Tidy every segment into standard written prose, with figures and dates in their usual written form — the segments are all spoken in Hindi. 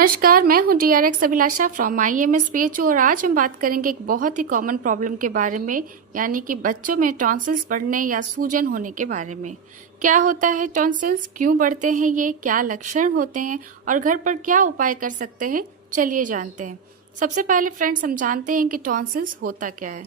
नमस्कार, मैं हूं DRX अभिलाषा फ्रॉम IMSPHU और आज हम बात करेंगे एक बहुत ही कॉमन प्रॉब्लम के बारे में, यानी कि बच्चों में टॉन्सिल्स बढ़ने या सूजन होने के बारे में। क्या होता है टॉन्सिल्स, क्यों बढ़ते हैं ये, क्या लक्षण होते हैं और घर पर क्या उपाय कर सकते हैं, चलिए जानते हैं। सबसे पहले फ्रेंड्स हम जानते हैं कि टॉन्सिल्स होता क्या है।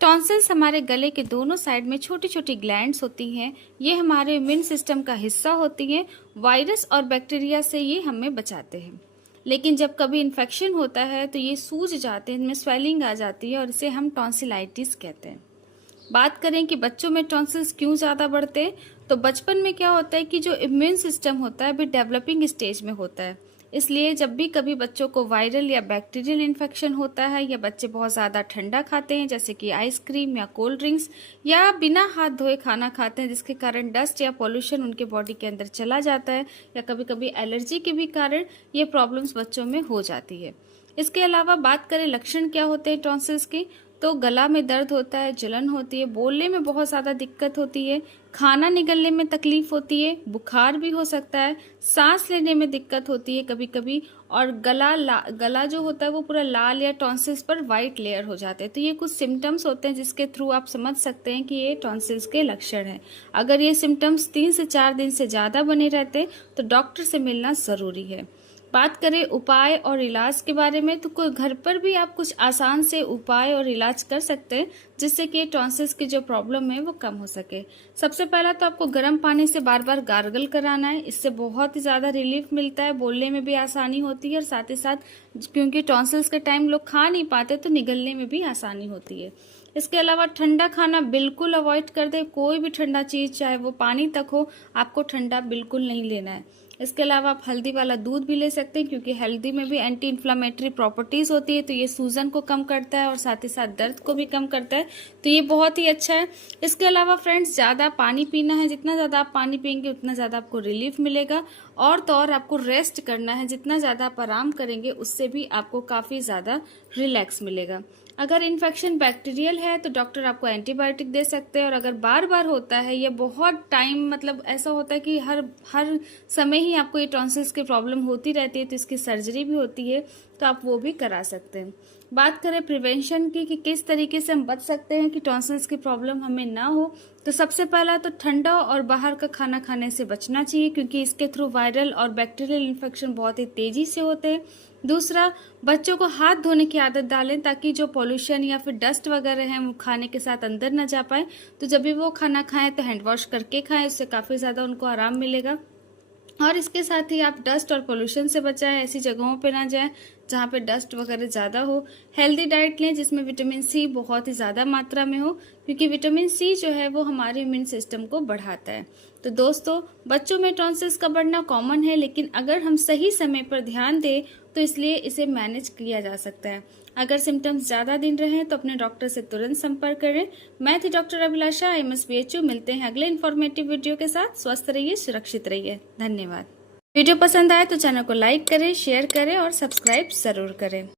टॉन्सिल्स हमारे गले के दोनों साइड में छोटी छोटी ग्लैंड्स होती हैं। ये हमारे इम्यून सिस्टम का हिस्सा होती हैं। वायरस और बैक्टीरिया से ये हमें बचाते हैं। लेकिन जब कभी इन्फेक्शन होता है तो ये सूज जाते हैं, इनमें स्वेलिंग आ जाती है और इसे हम टॉन्सिलाइटिस कहते हैं। बात करें कि बच्चों में टॉन्सिल्स क्यों ज़्यादा बढ़ते हैं, तो बचपन में क्या होता है कि जो इम्यून सिस्टम होता है अभी डेवलपिंग स्टेज में होता है। इसलिए जब भी कभी बच्चों को वायरल या बैक्टीरियल इन्फेक्शन होता है या बच्चे बहुत ज़्यादा ठंडा खाते हैं जैसे कि आइसक्रीम या कोल्ड ड्रिंक्स या बिना हाथ धोए खाना खाते हैं जिसके कारण डस्ट या पॉल्यूशन उनके बॉडी के अंदर चला जाता है, या कभी कभी एलर्जी के भी कारण ये प्रॉब्लम्स बच्चों में हो जाती है। इसके अलावा बात करें लक्षण क्या होते हैं टॉन्सिल्स के, तो गला में दर्द होता है, जलन होती है, बोलने में बहुत ज़्यादा दिक्कत होती है, खाना निगलने में तकलीफ होती है, बुखार भी हो सकता है, सांस लेने में दिक्कत होती है कभी कभी, और गला जो होता है वो पूरा लाल या टॉन्सिल्स पर वाइट लेयर हो जाते हैं। तो ये कुछ सिम्टम्स होते हैं जिसके थ्रू आप समझ सकते हैं कि ये टॉन्सिल्स के लक्षण हैं। अगर ये सिम्टम्स 3 से 4 दिन से ज़्यादा बने रहते हैं तो डॉक्टर से मिलना ज़रूरी है। बात करें उपाय और इलाज के बारे में, तो घर पर भी आप कुछ आसान से उपाय और इलाज कर सकते हैं जिससे कि टॉन्सिल्स की जो प्रॉब्लम है वो कम हो सके। सबसे पहला तो आपको गर्म पानी से बार बार गार्गल कराना है। इससे बहुत ही ज़्यादा रिलीफ मिलता है, बोलने में भी आसानी होती है और साथ ही साथ क्योंकि टॉन्सिल्स के टाइम लोग खा नहीं पाते तो निगलने में भी आसानी होती है। इसके अलावा ठंडा खाना बिल्कुल अवॉइड कर दे। कोई भी ठंडा चीज़ चाहे वो पानी तक हो, आपको ठंडा बिल्कुल नहीं लेना है। इसके अलावा आप हल्दी वाला दूध भी ले सकते हैं क्योंकि हल्दी में भी एंटी इन्फ्लामेटरी प्रॉपर्टीज होती है, तो ये सूजन को कम करता है और साथ ही साथ दर्द को भी कम करता है, तो ये बहुत ही अच्छा है। इसके अलावा फ्रेंड्स ज़्यादा पानी पीना है, जितना ज़्यादा आप पानी पियेंगे उतना ज़्यादा आपको रिलीफ मिलेगा, और तो और आपको रेस्ट करना है। जितना ज़्यादा आप आराम करेंगे उससे भी आपको काफ़ी ज़्यादा रिलैक्स मिलेगा। अगर इन्फेक्शन बैक्टीरियल है तो डॉक्टर आपको एंटीबायोटिक दे सकते हैं, और अगर बार बार होता है या बहुत टाइम मतलब ऐसा होता है कि हर समय ही आपको ये टॉन्सिल्स की प्रॉब्लम होती रहती है तो इसकी सर्जरी भी होती है, तो आप वो भी करा सकते हैं। बात करें प्रिवेंशन की कि किस तरीके से हम बच सकते हैं कि टॉन्सिल्स की प्रॉब्लम हमें ना हो, तो सबसे पहला तो ठंडा और बाहर का खाना खाने से बचना चाहिए क्योंकि इसके थ्रू वायरल और बैक्टीरियल इन्फेक्शन बहुत ही तेजी से होते हैं। दूसरा, बच्चों को हाथ धोने की आदत डालें ताकि जो पॉल्यूशन या फिर डस्ट वगैरह है वो खाने के साथ अंदर न जा पाए। तो जब भी वो खाना खाएं तो हैंड वॉश करके खाएं, उससे काफ़ी ज़्यादा उनको आराम मिलेगा। और इसके साथ ही आप डस्ट और पोल्यूशन से बचाएं, ऐसी जगहों पे ना जाएं जहाँ पे डस्ट वगैरह ज़्यादा हो। हेल्दी डाइट लें जिसमें विटामिन सी बहुत ही ज़्यादा मात्रा में हो, क्योंकि विटामिन सी जो है वो हमारे इम्यून सिस्टम को बढ़ाता है। तो दोस्तों, बच्चों में टॉन्सिल्स का बढ़ना कॉमन है, लेकिन अगर हम सही समय पर ध्यान दें तो इसलिए इसे मैनेज किया जा सकता है। अगर सिम्टम्स ज़्यादा दिन रहे तो अपने डॉक्टर से तुरंत संपर्क करें। मैं थी डॉक्टर अभिलाषा, IMSPHU। मिलते हैं अगले इन्फॉर्मेटिव वीडियो के साथ। स्वस्थ रहिए, सुरक्षित रहिए। धन्यवाद। वीडियो पसंद आए तो चैनल को लाइक करें, शेयर करें और सब्सक्राइब जरूर करें।